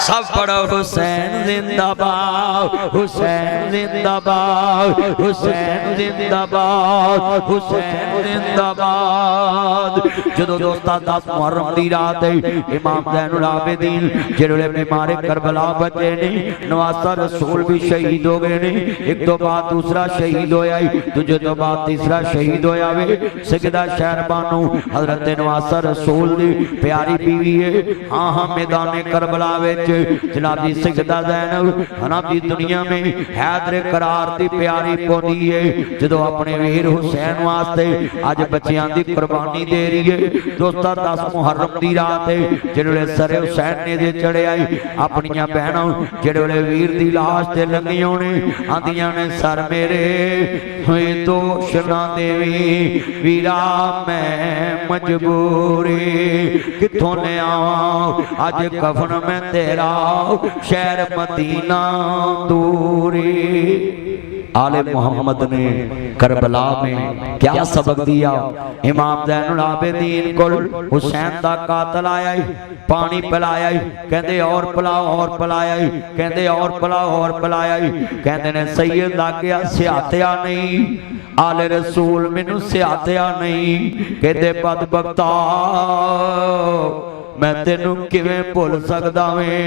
सब पढ़ो हुसैन जिंदाबाद, हुसैन जिंदाबाद, हुसैन जिंदाबाद, हुसैन जिंदाबाद। जदों दोस्ता 10 मुहर्रम दी रात है इमाम ज़ैनुल आबिदीन जिहड़े बीमारे करबला बचे ने, नवासा रसूल भी शहीद हो गए ने। एक तो बाद दूसरा शहीद होया, दूजे तो बाद तीसरा शहीद होया वे। सजदा शहरबानो हजरत नवासा रसूल दी प्यारी बीवी है। हाँ हाँ मैदान करबला विच जनाब जी सजदा ज़ैनब हनाबी दुनिया में हैदर करार दी प्यारी पोनी है। जदों अपने वीर हुसैन वास्ते अज बच्चियां दी कुर्बानी दे रही है। दोस्ता 10 मुहर्रम दी रात है जिहड़े सरे हुसैन ने दे चढ़े आई अपनियां बहनों जिहड़े वीर दी लाश ते लंघियां ने आंदियां ने सर मेरे होए दोष ना देवी वीरा मैं मजबूरी किथों ले आवां अज कफन में तेरा शहर मदीना दूरी। आले मोहम्मद ने करबला में क्या सबक दिया। इमाम ज़ैनुल आबिदीन को हुसैन दा कातल आया, पानी पिलाया, कहते और पिलाओ और पिलाया, कहते और पिलाओ और पिलाया। कहते ने सैयद लग गया सियातिया नहीं, आले रसूल मैनू सियातिया नहीं। कहते बदबख्ता मैं तेनू किवें भुल सकदा वें,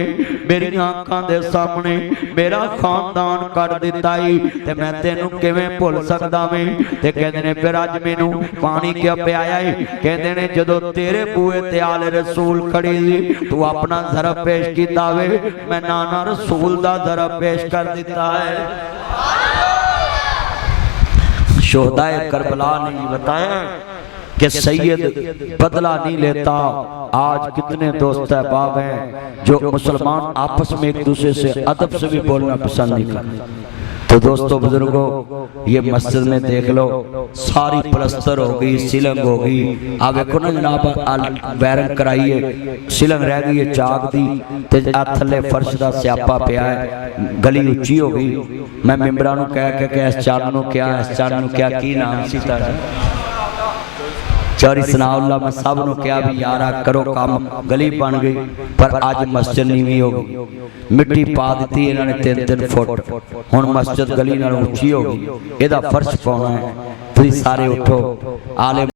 मेरी आंखां दे सामने मेरा खानदान कट दिता ही ते मैं तेनू किवें भुल सकदा वें। ते कहंदे ने फिर अज मैनू पानी क्यों पियाया है। कहंदे ने जदों तेरे बूहे ते आले रसूल खड़ी सी तू अपना ज़रब पेश कीता वे, मैं नाना रसूल दा ज़रब पेश कर दिता है। शोहदाए करबला ने बताया कि सैयद बदला नहीं लेता। आज कितने दोस्त अहबाब हैं जो मुसलमान आपस में एक दूसरे से अदब से भी बोलना पसंद नहीं करते। तो दोस्तों बुजुर्गों ये मस्जिद में देख लो सारी प्लस्तर हो गई, सीलिंग हो गई। आप देखो ना जनाब वायरिंग कराई है, सीलिंग रह गई है चाक दी ते थले फर्श का स्यापा पिया है, गली उच्ची हो गई। मैं मेंबरां नूं कह के इस चल नूं क्या, इस चल नूं क्या, की नाम सी तारा चौरी सनाउल्ला। मैं सब नूं कहा भी यारा करो काम, गली बन गई। पर अज मस्जिद नीवी हो गई, मिट्टी पा दी इन्होंने 3-3 फुट। हुण मस्जिद गली नाल उच्ची हो गई, इहदा फर्श पाउणा है। तुसीं सारे उठो आले